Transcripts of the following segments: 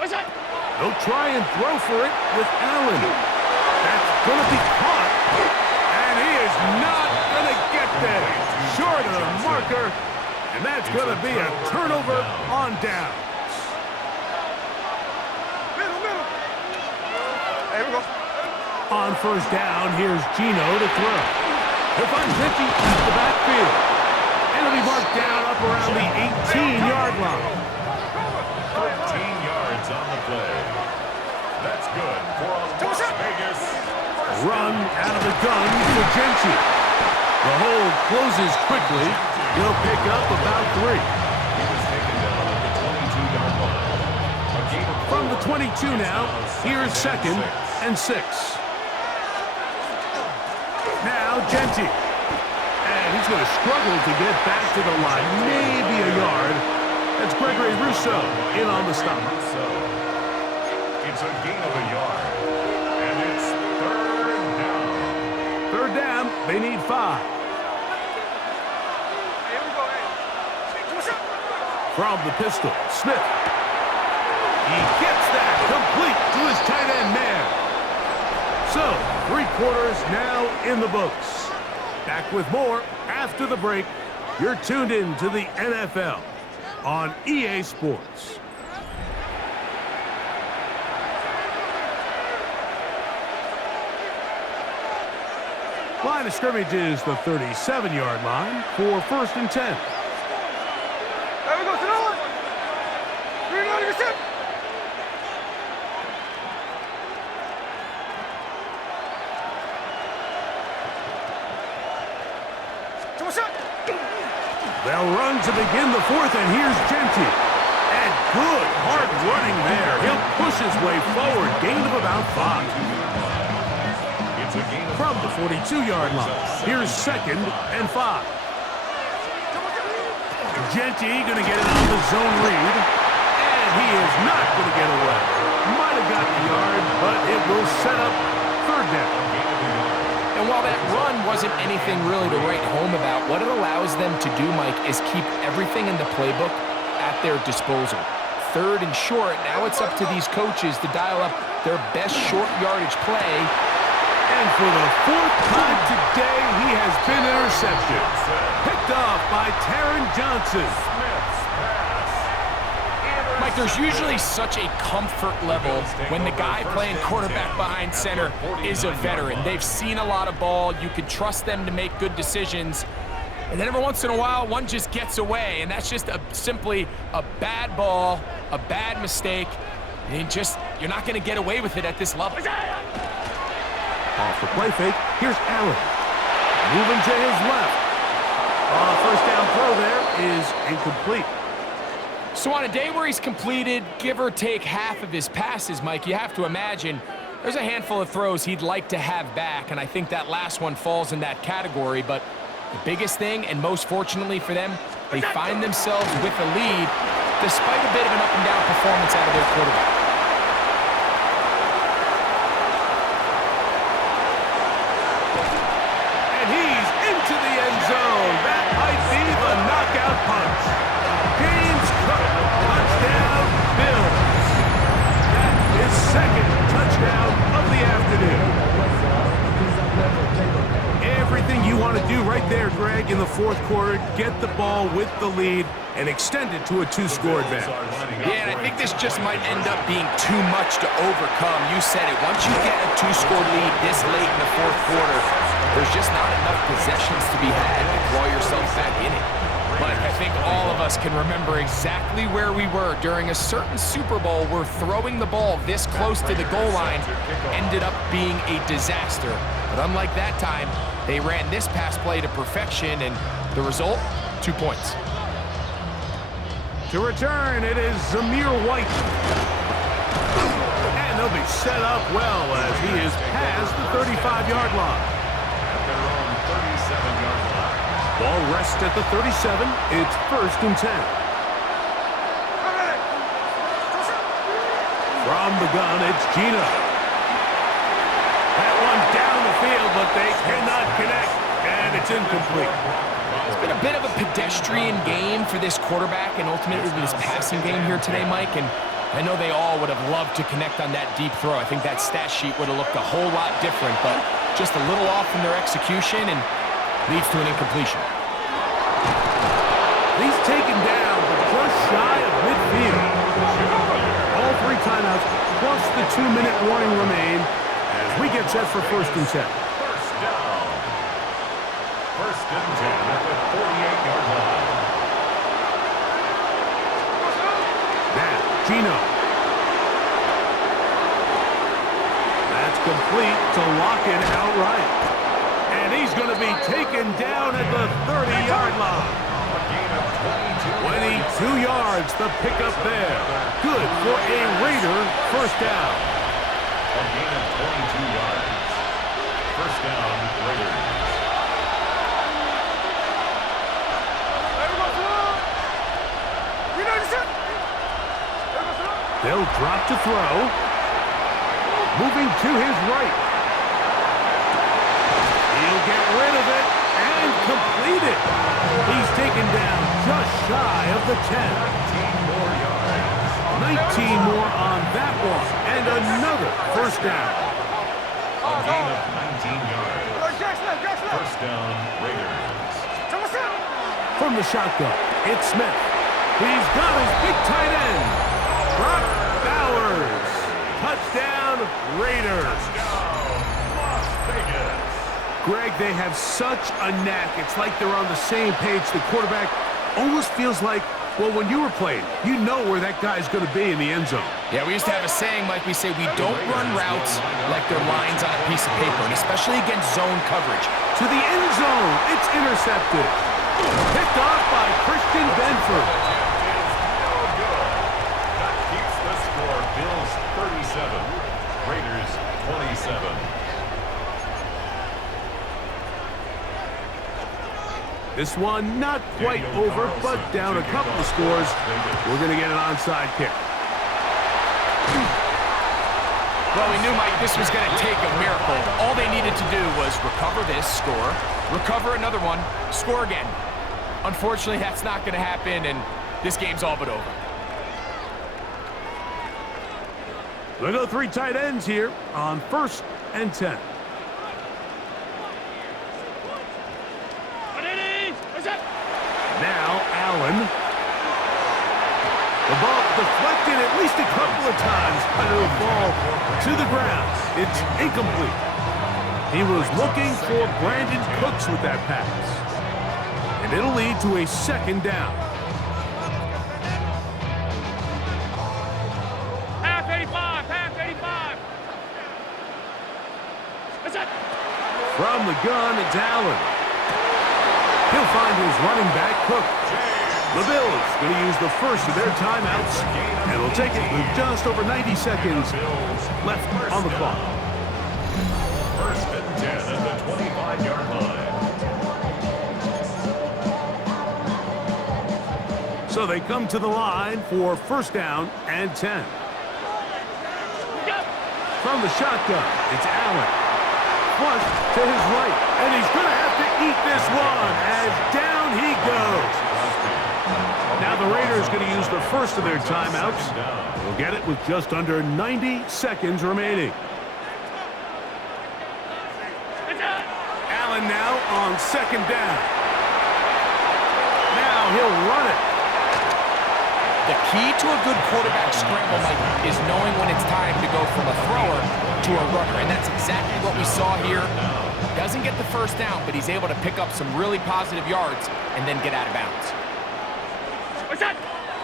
He'll try and throw for it with Allen. That's going to be caught. And he is not going to get there. Short of the marker. And that's going to be a turnover on down. There we go. On first down, here's Gino to throw. He'll find Richie in the backfield. And it'll be marked down up around the 18-yard line. 13 yards on the play. That's good for a Las Vegas. Run out of the gun for Gentry. The hold closes quickly. He'll pick up about 3. He was taken down at the 22-yard line. A gain of 4. From the 22 now, here's 2nd and 6. Now Gentry. And he's going to struggle to get back to the line. Maybe a yard. That's Gregory Rousseau in on the stop. It's a gain of a yard. And it's 3rd down. 3rd down, they need 5. From the pistol, Smith. He gets that complete to his tight end man. So, 3 quarters now in the books. Back with more after the break. You're tuned in to the NFL on EA Sports. Line of scrimmage is the 37-yard line for 1st and 10. There we go, Sonoma. Reload your ship. They'll run to begin the 4th, and here's Gentry. And good hard running there. He'll push his way forward. Gain of about 5. It's a gain of From the 42-yard line, here's 2nd and 5. Gentry going to get it on the zone read, and he is not going to get away. Might have gotten a yard, but it will set up 3rd down. And while that run wasn't anything really to write home about, what it allows them to do, Mike, is keep everything in the playbook at their disposal. 3rd and short, now it's up to these coaches to dial up their best short yardage play. And for the 4th time today, he has been intercepted. Picked off by Taron Johnson. Mike, there's usually such a comfort level when the guy playing quarterback behind center is a veteran. They've seen a lot of ball. You can trust them to make good decisions. And then every once in a while, one just gets away, and that's just simply a bad ball, a bad mistake, and you're not going to get away with it at this level. Off the play fake, here's Allen. Moving to his left. First down throw there is incomplete. So on a day where he's completed, give or take half of his passes, Mike, you have to imagine there's a handful of throws he'd like to have back, and I think that last one falls in that category. But the biggest thing, and most fortunately for them, they find themselves with a lead despite a bit of an up-and-down performance out of their quarterback. And he's into the end zone. That might be the knockout punch. James Cook, touchdown, Bills. That is 2nd touchdown of the afternoon. Everything you want to do right there, Greg, in the 4th quarter, get the ball with the lead and extend it to a 2-score advantage. Yeah, and I think this just might end up being too much to overcome. You said it. Once you get a 2-score lead this late in the 4th quarter, there's just not enough possessions to be had to claw yourself back in it. But I think all of us can remember exactly where we were during a certain Super Bowl where throwing the ball this close to the goal line ended up being a disaster. But unlike that time, they ran this pass play to perfection, and the result, 2 points. To return, it is Zamir White. And they'll be set up well as he is past the 35-yard line. At their own 37-yard line. Ball rests at the 37. It's 1st and 10. From the gun, it's Gino. That one down the field, but they cannot connect, and it's incomplete. It's been a bit of a pedestrian game for this quarterback and ultimately this passing game here today, Mike. And I know they all would have loved to connect on that deep throw. I think that stat sheet would have looked a whole lot different, but just a little off in their execution and leads to an incompletion. He's taken down, but just shy of midfield. All 3 timeouts plus the 2-minute warning remain as we get set for 1st and 10. First down. 1st and 10 at the 48-yard line. Now, Gino. That's complete to lock it outright. And he's going to be taken down at the 30-yard line. A gain of 22 yards, the pickup there. Good for a Raider first down. A gain of 22 yards. First down, Raiders. They'll drop to throw. Moving to his right. He'll get rid of it and complete it. He's taken down just shy of the 10. 19 more yards. 19 more on that one. And another first down. A gain of 19 yards. First down, Raiders. From the shotgun, it's Smith. He's got his big tight end. Brock Bowers. Touchdown, Raiders. Touchdown, Las Vegas. Greg, they have such a knack. It's like they're on the same page. The quarterback almost feels like, well, when you were playing, you know where that guy's going to be in the end zone. Yeah, we used to have a saying, Mike, we say we don't run routes like they're lines on a piece of paper, and especially against zone coverage. To the end zone, it's intercepted. Picked off by Christian Benford. No good. That keeps the score. Bills 37, Raiders 27. This one not quite over, but down a couple of scores. We're going to get an onside kick. Well, we knew, Mike, this was going to take a miracle. All they needed to do was recover this, score, recover another one, score again. Unfortunately, that's not going to happen, and this game's all but over. We'll go 3 tight ends here on 1st and 10. Now Allen. The ball deflected at least a couple of times, but it'll fall to the ground. It's incomplete. He was looking for Brandon Cooks with that pass. And it'll lead to a 2nd down. Half 85, half 85. That's it. From the gun, it's Allen. He'll find his running back, Cook. The Bills going to use the first of their timeouts, and will take it with just over 90 seconds left on the clock. 1st and 10 at the 25-yard line. So they come to the line for 1st down and 10. From the shotgun, it's Allen. Flush to his right, and he's going to have to eat this one as down he goes. Now the Raiders going to use the first of their timeouts. We'll get it with just under 90 seconds remaining. Allen now on 2nd down. Now he'll run it. The key to a good quarterback scramble, Mike, is knowing when it's time to go from a thrower to a runner, and that's exactly what we saw here. Doesn't get the first down, but he's able to pick up some really positive yards and then get out of bounds.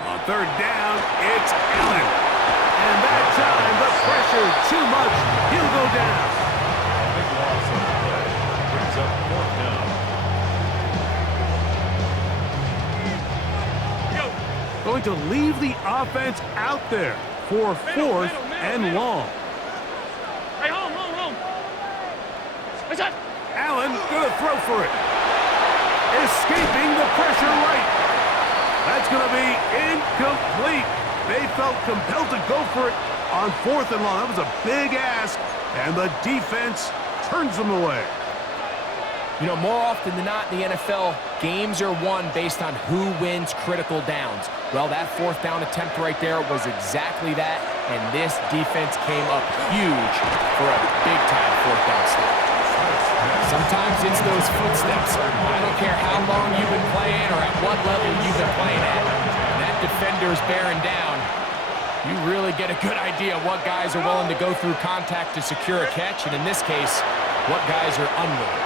On 3rd down, it's Allen. And that time, the pressure too much. He'll go down. Big loss on the play. Brings up 4th down. Going to leave the offense out there for 4th and long. Hey, home. What's that? Allen going to throw for it. Escaping the pressure right. That's going to be incomplete. They felt compelled to go for it on 4th and long. That was a big ask, and the defense turns them away. You know, more often than not in the NFL, games are won based on who wins critical downs. Well, that fourth down attempt right there was exactly that, and this defense came up huge for a big-time fourth down stop. Sometimes it's those footsteps. I don't care how long you've been playing or at what level you've been playing at. When that defender's bearing down, you really get a good idea what guys are willing to go through contact to secure a catch, and in this case, what guys are unwilling.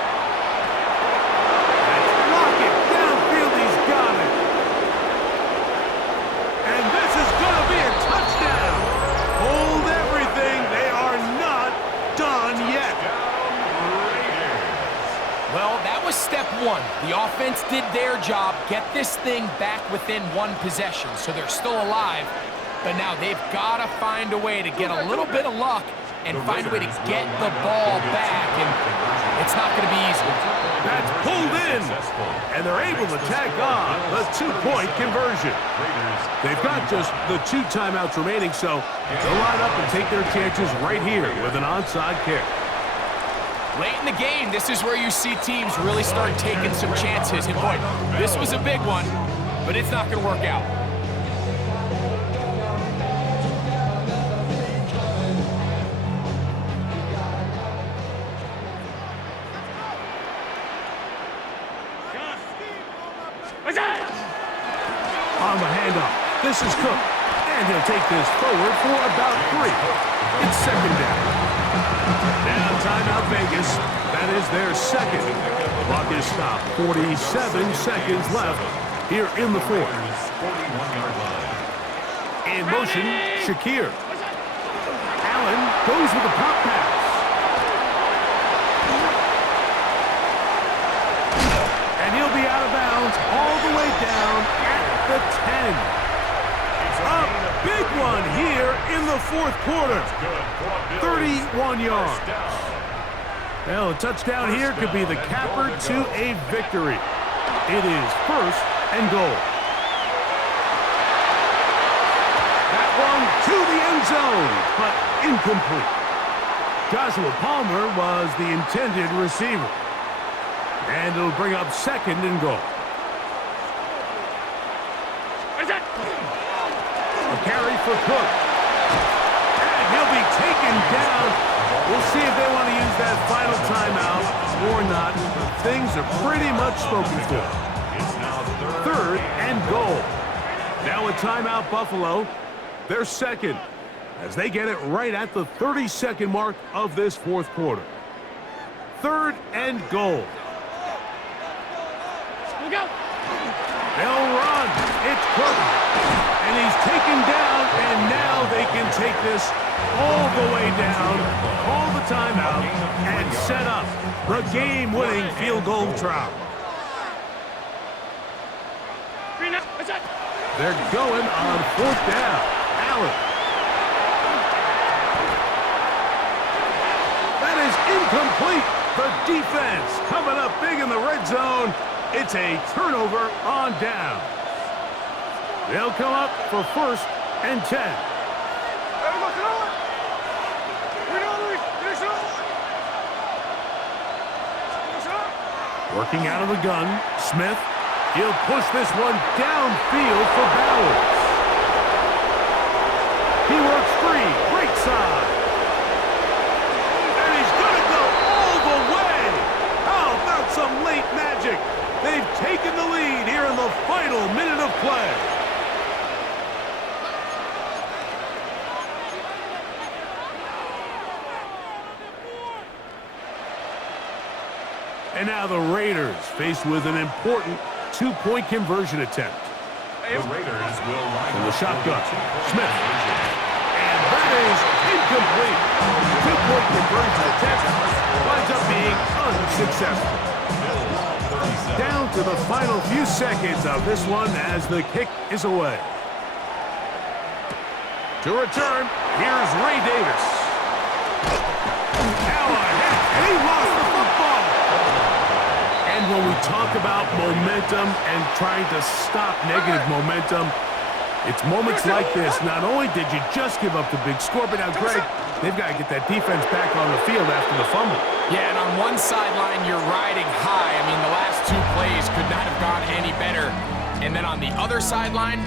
Lock it downfield, he's got it. And this is going to be a touchdown. Hold everything, they are not done yet. Well, that was step one. The offense did their job, get this thing back within one possession, so they're still alive. But now they've got to find a way to get a little bit of luck and find a way to get the ball back, and it's not going to be easy. That's pulled in, and they're able to tack on the two-point conversion. They've got just the 2 timeouts remaining, so they'll line up and take their chances right here with an onside kick. Late in the game, this is where you see teams really start taking some chances, and boy, this was a big one, but it's not going to work out. On the handoff, this is Cook, and he'll take this forward for about 3. It's second down. Now timeout Vegas. That is their second. Clock is stopped. 47 seconds left here in the fourth. In motion, Shakir. Allen goes with a pop pass. And he'll be out of bounds all the way down at the 10. A big one here in the fourth quarter. 31 yards. Well, a touchdown here could be the capper to a victory. It is first and goal. That one to the end zone, but incomplete. Joshua Palmer was the intended receiver. And it'll bring up second and goal. A carry for Cook. And he'll be taken down. We'll see if they want to use that final timeout or not. Things are pretty much spoken for. Third and goal. Now a timeout, Buffalo. They're second as they get it right at the 30-second mark of this fourth quarter. Third and goal. They'll run. It's Cook. And he's taken down, and now they can take this all the way down, call the timeout, and set up the game-winning field goal try. They're going on fourth down. Allen. That is incomplete. The defense coming up big in the red zone. It's a turnover on down. They'll come up for first and 10. Working out of the gun, Smith. He'll push this one downfield for Bowers. He works free, right side. And he's going to go all the way. How about some late magic? They've taken the lead here in the final minute of play. And now the Raiders faced with an important two-point conversion attempt. The Raiders will line From the up shotgun, for the Smith. And that is incomplete. Two-point conversion attempt winds up being unsuccessful. Down to the final few seconds of this one as the kick is away. To return, here's Ray Davis. Now ahead, and he lost the football. And when we talk about momentum and trying to stop negative momentum, It's moments like this. Not only did you just give up the big score, but now, Greg, they've got to get that defense back on the field after the fumble. Yeah, and on one sideline, you're riding high. I mean, the last two plays could not have gone any better. And then on the other sideline,